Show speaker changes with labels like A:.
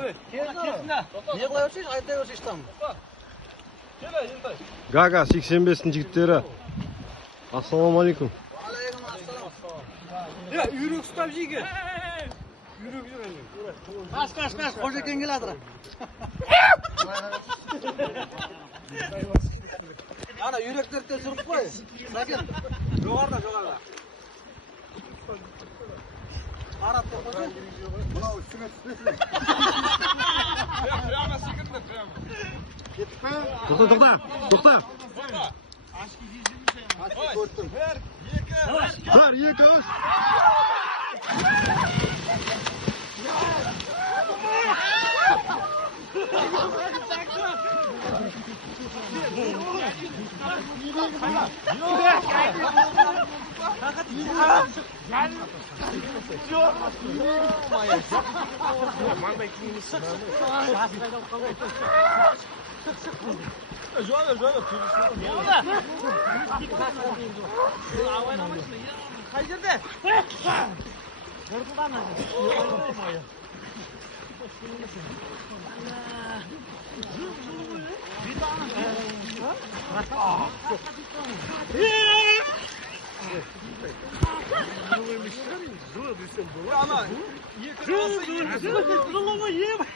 A: не қылай берсейші айдай берсейші там
B: гага сексен бестің жігіттері ассалаумағалейкум
A: е үйрек ұстап жейге үйрек
C: жүр
A: қаш қаш қаш қожекең келе жатыр ана үйректерді де түсіріп қой сәкен жоғарыда жоғарыда alaykum.
B: Aleyküm assalom.
C: Ya
B: yürü usta bir şey gel.
D: Kaç kaç kaç. Hoca kim geladır?
C: Ana yürekleri de sürüp
D: koy.
C: Sakin. Yukarıda
D: yukarıda. Arap da koy. To'xta, to'xta, to'xta. Bir,
C: 为啥呢只有只有只有我
D: 一个人拍